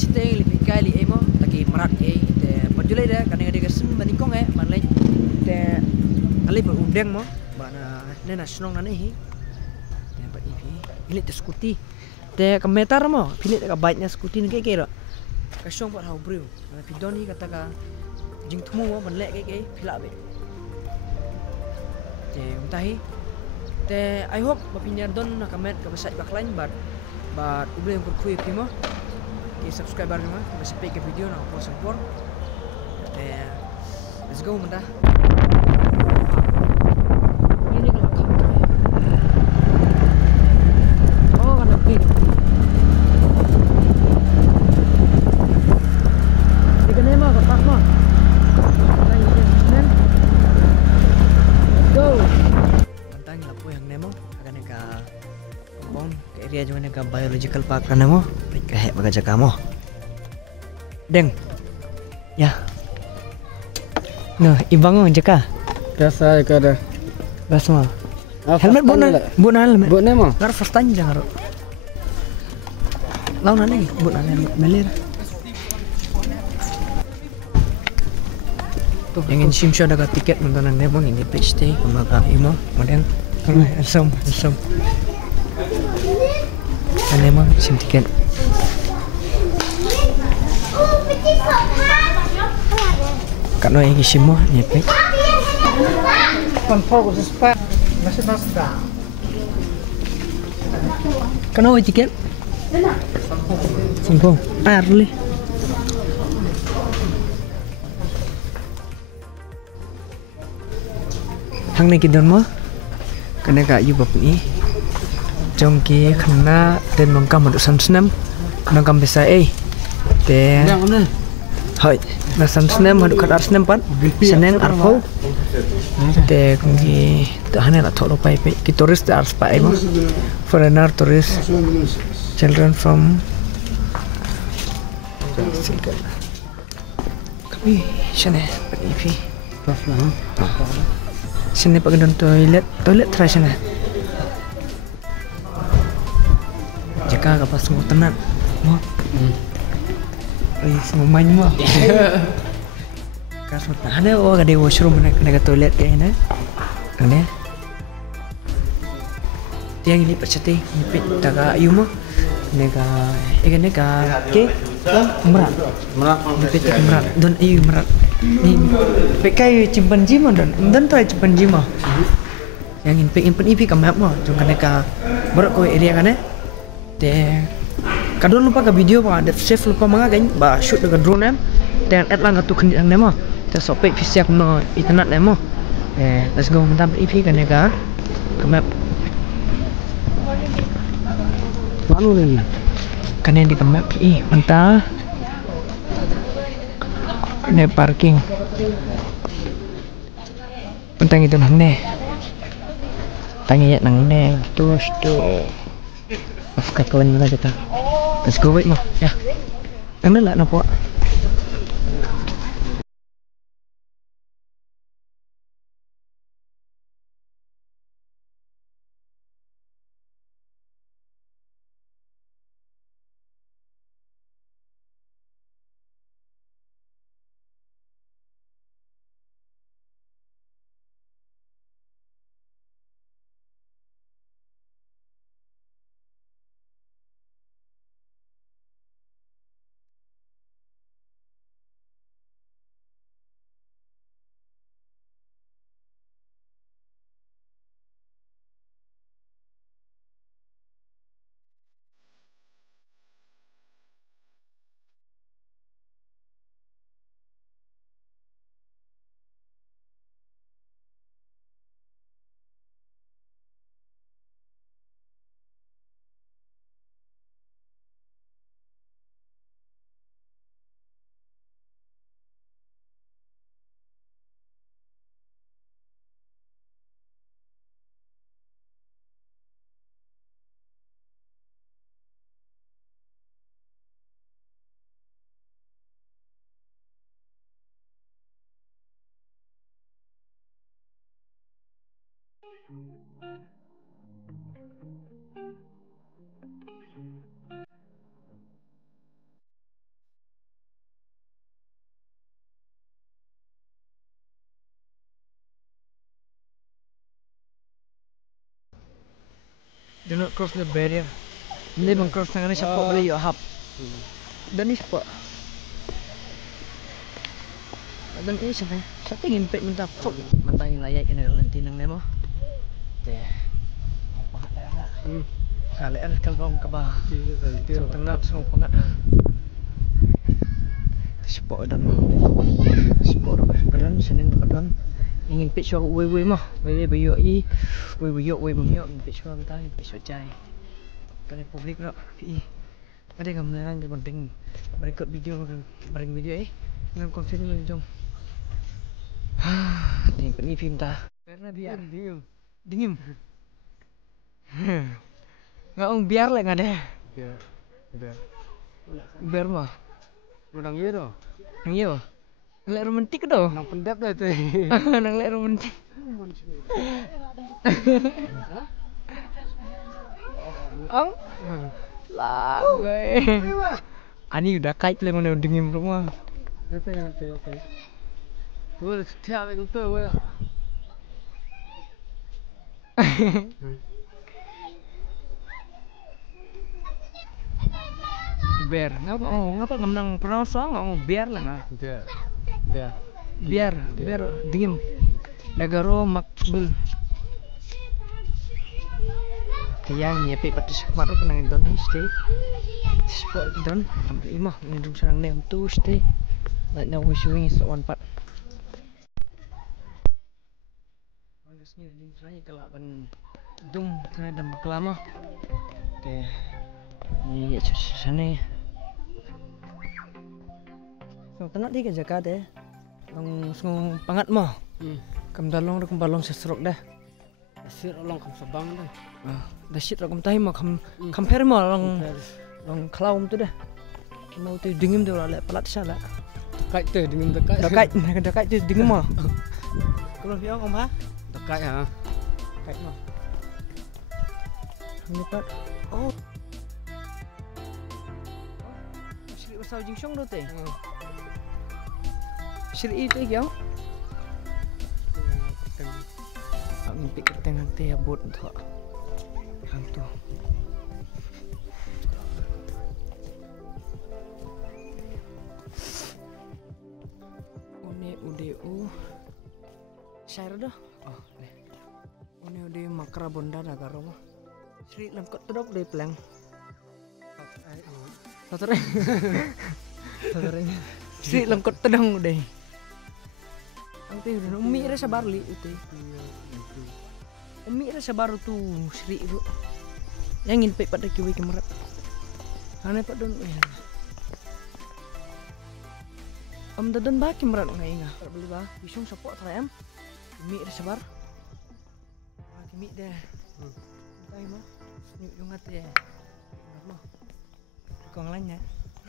siteng li kali emo lagi merak te pajulai dah kadang ada kesan manikong manlai te ali berundeng mo bana nena senong nane hi te bat ipi ini te skuti te kemetar mo pilih te baiknya skuti ni kira kasong pat hau bru pidoni kata ka jing tumu mo manlai ke pilak be te untahi te I hope bapinyar don na kamet ka basai baklain but uble yang kurkui primo ki subscriber mah masih ke video na post support let's go menda ini kalau oh kan lebih di kene mah kotak mah let's go tentang lapu yang nemo akan ka compound ke area jo ka biological park kan nemo kayak baga jaga mo deng ya no ibang mo jaka Biasa ka dah. bas mo helmet bona helmet Bona mo. ngar first time jangan ro lawan ane bona helmet melir tuh yang sim show ada tiket nonton nemo ini page stay sama ka imo modern elsam nemo sim tiket Kano yang semua nyepek. Fokus spa. Masih basta. Kano tiket? Sampung. Arli. Hang ni kidon mo. Kena ka yu bap ni. Jongki kena den nongkam maduk samsnam. Nongkam bisa te. Hai, na samsnam maduk kat arsnam pat. Seneng arfau. Te kungi tahane la thoro pai pe ki tourist ars pa mo. Foreigner tourist. Children from kami sini beripi. Sini pakai don toilet terasa na. Jika kapas semua tenat, mo. Semua main mo. Kasus tahane oh ada washroom nak toilet kayak ni. Kene. Tiang ini perceti, nipit taga yumo. Nega, nega ke merak. Nipit merak, don merak. Ni pekai chimpanzee mo don try chimpanzee mo. Yang impen ipi kamap mo, jong nega berak ko area kan te kadon lupa ke video pa ada chef lupa mga kan ba shoot dengan drone dan at lang atu kini ang nemo te sopek fisiak no internet nemo let's go mentam ipi kan nega kamap Anu ni. Kan di kamap menta ne parking pentang itu nang ne tanya nang ne terus tu kawan mana kita let's go wait mo ya ang nala na po not cross the barrier. Hindi bang cross na siya po bali yung hap. Dan ni siya. Dan ni siya. Sa tingin pet minta fog. Mantay layak ini lantin nang nemo. Teh. Kalian kalau kau ba. Tiang tengah semua pengat. Sport dan sport beran senin beran. Ingin picture we mah. We bayo I. We bayo picture kita picture cai. Kan publik nak I. Ada gambaran yang penting. Berikut video dengan konten ni jom. Tengok ni film ta. Karena biar dingin. Ngau biar lah ngade. Biar mah. Nang ye doh. Nang yo. Lek romantik doh. Nang pendap dah tu. Nang lek romantik. Ang lah gue. Ani udah kait le mana dingin rumah. Nanti. Gue setiap itu gue. Biar ngapa ngamnang pronounce biar lah nggak biar dingin negara makbul kayang nyepi patis kemarin kenang don stay sport don sampai imah ngidung sarang nem tu stay right now we showing is one part honestly ini saya kelaban dung saya dah kelama deh ini ya sana so tenak di Jakarta deh Long pangat mah. Kam dalong kum balong sesrok dah. Sir long kam sabang dah. Dah shit kum tahi mah kam compare mah long klaum tu dah. Mau tu dingin tu lah pelat salah. Dekat tu dingin dekat. Dekat tu dingin mah. Kalau biang om ha? Dekat ha. Dekat mah. Ni pat. Oh. Sri usau jing song do teh. Sri itu kau? Ang pikir tengah teh abot tu. Hang tu. One udeu. Share dah. Oh, leh. One udeu makra bonda dah karo mah. Sri lengkot tu dok deh pelang. Satu Sri lengkot tedang deh. Nanti umi rasa baru li itu. Umi rasa baru tu Sri itu. Yang ingin pek pada kiwi kemerat. Ane pak don. Om dadan ba kemerat ngai nga. Beli ba? Bisung sapok tram. Umi rasa bar. Kimi deh. Tai mah. Nyuk jungat ya. Mah. Kong lainnya.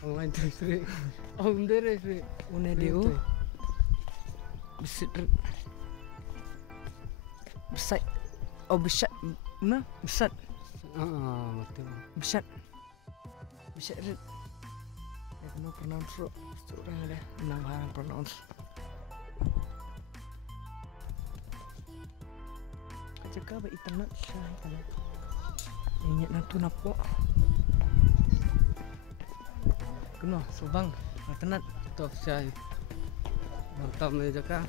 Online tu Sri. Om dere Sri. Une deu. Besar. Oh besar. Mana? Besar. Betul. Besar. Ya kena pronounce orang ada enam hal pronounce. Kacau ba internet saya kan. Ingat natu napo. Kena subang internet Top saya. Mantap ni jaka.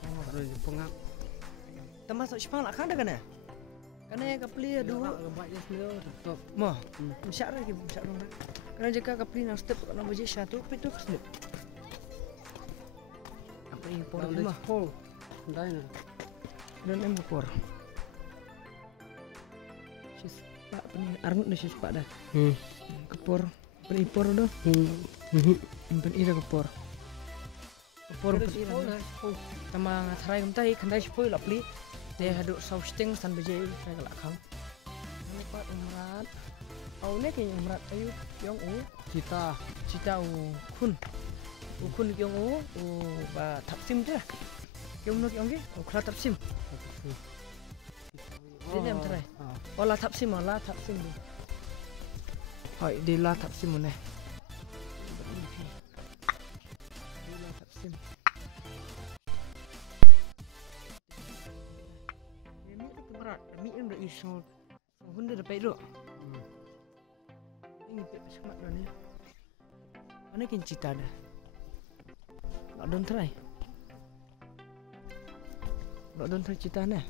Ada pengap. Termasuk Jepang nak kan dah kan? Karena yang kapli ada dua. Banyak semua top. Mah, besar lagi besar dong. Karena jika kapli nak step nak baca satu, itu keslip. Apa impor tu mah? Dah ni. Dan impor. Sis pak ni arnut dah sis pak dah. Kepor, impor dah. Impen ira kepor. Kepor ira. Tama try kum tai kandai spoil apli. Dia haduk sausting san bejai saya kelak kam. Ini pak umrat. Oh ni kayaknya umrat ayu yang Cita kun yang ba tapsim tu lah. Yang nak yang ke? Kala tapsim. Dia ni amtrai. Olah tapsim tu. Hai dia lah tapsim mana? Tapsim. Ini tu berat. Mi yang dah isu. Hunde dah payah dulu. ngipit semat dah ni. Mana kin cita dah. Nak don try. Nak don try cita nah.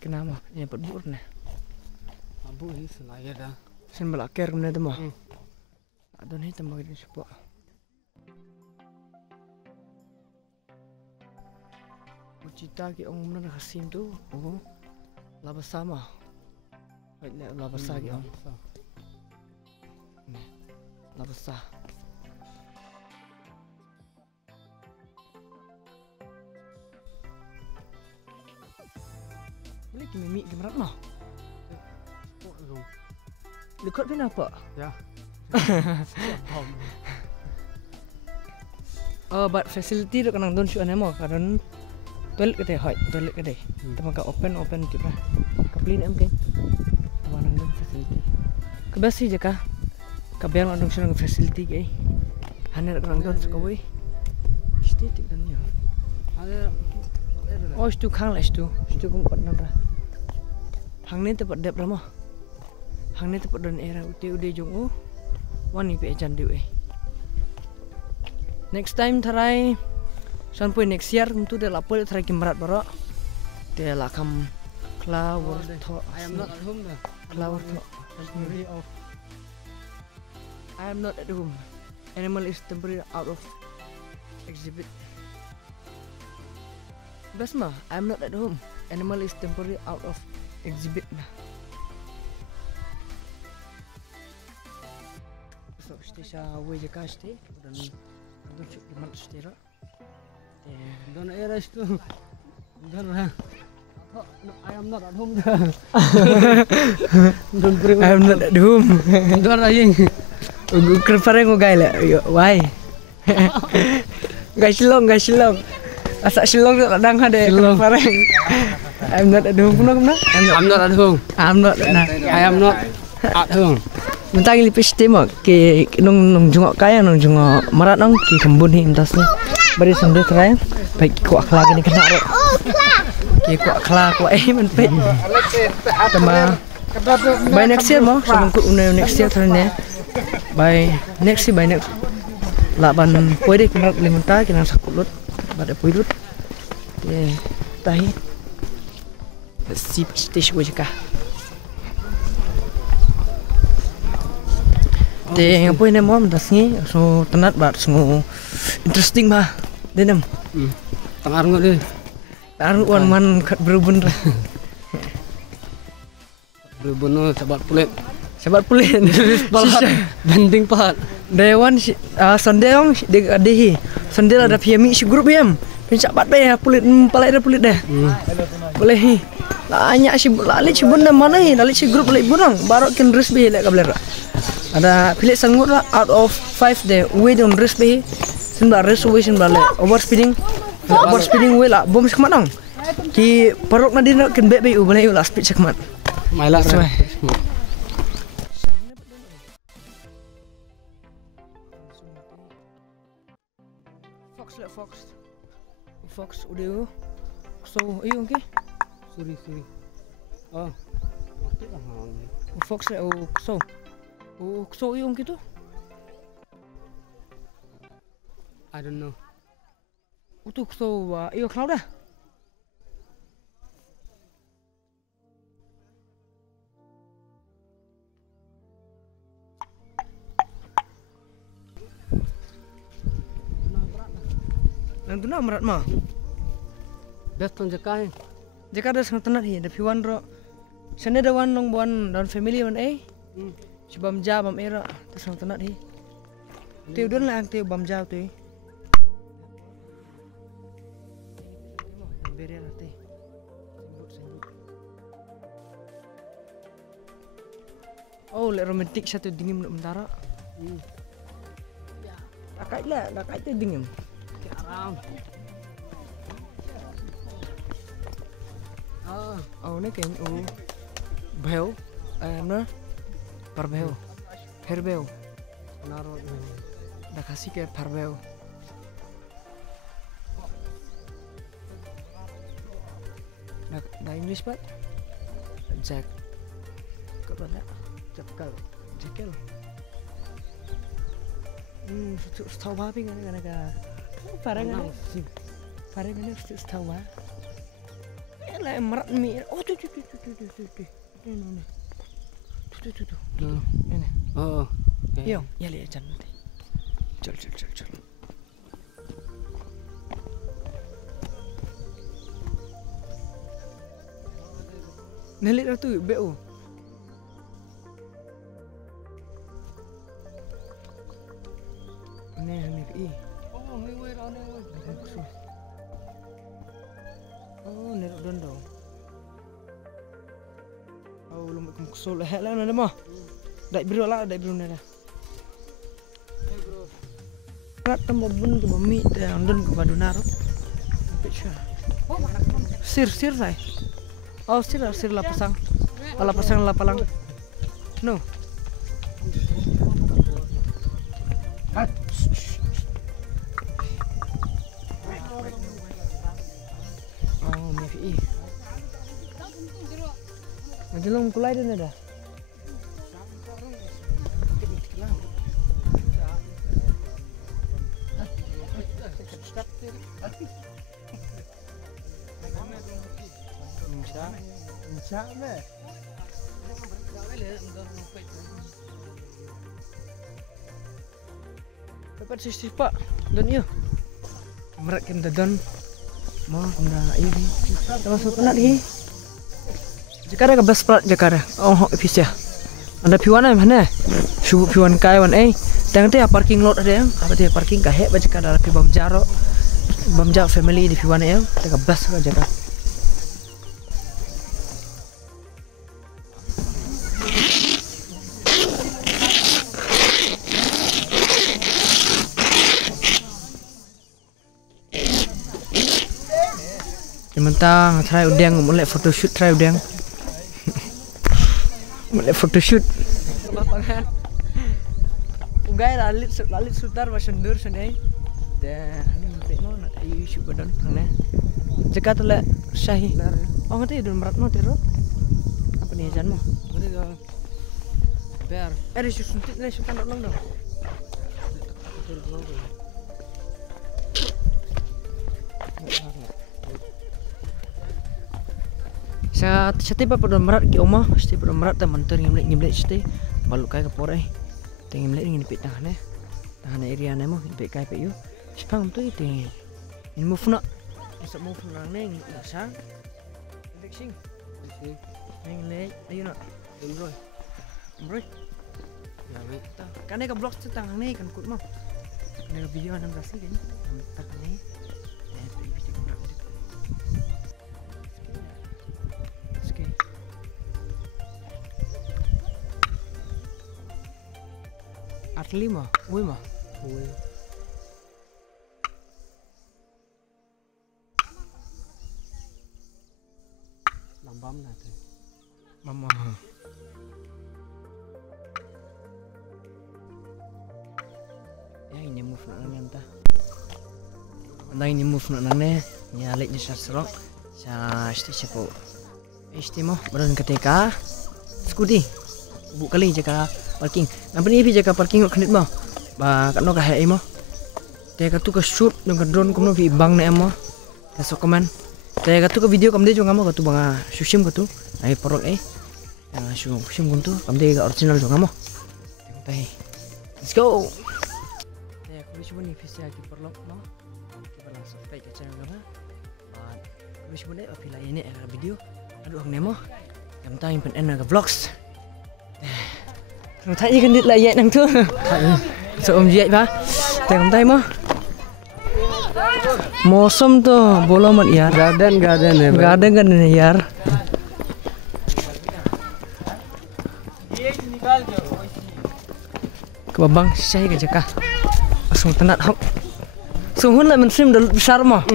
Kenapa? Ini dapat bur nah. Abu ni selaya dah. Sen belakar kemana tu mah. Ada ni tambah ni support. Cita ki ong mana kasim tu. Oh. Laba sama. Baik laba sa ki ong. Laba sa. Boleh ki mimik kemerat mah. Lekot pun apa? Ya. But facility tu kanang don syu anemo karon toilet kete hoi toilet kete teman ka open tip lah kaplin em ke teman don facility kebasi je ka kabiang dong syu facility ke haner kanang don sekawai stay tip dan ya Ada. oh stu khang la stu kum pat nan ra hang ni tepat dep ra mah hang ni tepat don era ude jong o wani pe jan diu next time tharai sampai next year tentu dia lapor tharai kimrat baro dia lakam flower tho I am not at home dah. flower tho Temporary off. I am not at home animal is temporary out of exhibit Basma I am not at home animal is temporary out of exhibit nah so stay we je ka stay dan cuk kimrat stay ra Don era itu. Don lah. I am not at home dah. Don bring. I am not at home Don aying. Kerpareng ugai lah why Guys silong asak silong tu kadang ada kerpareng I'm not at home kuna I'm not at home. I'm not nah I am not at home. mentang lipis temo ke nong jungok kaya nong jungok marat nong ki kembun hi entas ni bari sende try baik ku akhlak ni kena ro ki ku akhlak ku men pe tama by next year mo sabung ku next year threne by next laban puede kena limenta kena sakulut bada puidut ye tahi sip stage wajaka de apa ini mau mendasni so tenat bat so interesting bah denem Tangar nggak deh. taruh man kat berubun Berbunuh sahabat pulet. sabat pulen Palat. Banding palat. dewan sondel dehi sondel ada piami si grup yam pincak bat deh pulit palai ada pulit dah boleh hi banyak si lali si bunda mana hi lali si grup lali bunang baru kin resbi lek kabler ada pilik sangut lah out of 5 deh we don resbi sinbar reservation bale overspeeding we lah bom sekmat nang ki parok na din kin be boleh lah speed sekmat Mailak Sorry. Fox udah so iyo okay Suri. Oh. Mati lah hang. Fox le so iyo gitu I don't know. utuk so iyo cloud dah nang tu nak merat mah Best ton jekai. jika ada sang tenat hi da piwan ro sene da wan nong bon dan family wan Sebab ja bam era tu sang tenat hi teu don lang teu bam ja tu bere la te oh le romantik satu dingin mentara Lakai tu dingin Aram. oh ni kan bheo na parbheo pherbeo Naruh. dah kasih ke parbheo dah English pat Jack Kau lihat, cekal. Tahu apa kan? Parangan tahu apa? Lah merat mi. Oh tu. Ini. Oh. Yo, ya lihat jangan. Col. Nelik tu BO. Ini. Oh, ngiwe rane. Oh, nerok dondo. Oh, belum kusol lah nada mah. Dai biru nada. Rat tambah bun ke bami dan don ke badunaro. Picture. Sir saya. Oh, sir lah pasang. Ala pasang la palang. No. Oh, MFI. Majelong kulai din ada. Dapat sisi pak dan iya merak kita dan mau kena ini termasuk penat ni Jakarta ke bus plat Jakarta oh office ya ada piwana mana subuh piwan kai wan tengah tu ya parking lot ada yang apa dia parking kahek baca kada pi bamjaro family di piwana ya tengah bus ke Jakarta. Mentang try udang mulai photoshoot try udang mulai photoshoot lapangan ugai lalit sutar masundur sendai dan ini mungkin mau nak shoot badan ne Jakarta le Syahi oh ngerti don merat mau terus apa nih ajan mau Ini ke biar ada suntik le sutan long dong Sa tiba pada merat ki oma, sti pada merat teman ter ngimlek sti balu kai ke pore. Te ngimlek ngin pit tangan area ne mo pit kai pe yu. Spang tu ite. In move na. Sa move na neng sa. Indexing. Ngimlek ayo na. Bro. Ya wait ta. Kan ka blocks tu tangan ne kan kut mo. Ne video nan rasi kan. Tak ne. Atli mah, woi. lambam na tu. Mama. Ya ini move nak nang entah. Anda ini move nak nang ne, ya lek je serok. Sa siapa? Istimo, beran ketika skudi. Bu kali jaka parking. Nampak ni jaka parking kau kenit mah. Ba kat no ka hai mah. Dia katu ka shoot dengan drone kamu vi bang ne mah. Kasok komen. Dia katu ka video kamu dia juga mah katu banga sushim katu. Ai porok yang sushim kuntu kamu dia original juga mah. Let's go. Ya aku cuma ni visi lagi perlu mah. Kita langsung subscribe ke channel kami. Aku cuma ni apabila ini video. Aduh ang nemo. Kamu tahu yang pen ke vlogs. Thấy như cái đít lại vậy năng thương sợ ông dậy ba tèm tay mà mosam to bola mat yar garden ne yar ke babang saya ke jaka langsung tenat hok sungguh lah mensim dalut besar mah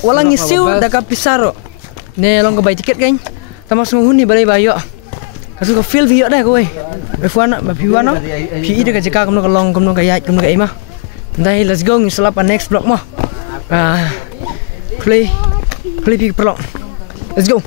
walang isiu dah kapisaro ne long ke bay tiket kan sama sungguh ni balai bayo Kasu ka feel video dah kowe. F1 ma P1 no. PE de ka jaka kamno ka long kamno ka yai kamno ka ima. Dai let's go ngiselap next block mo. Play perlong. Let's go.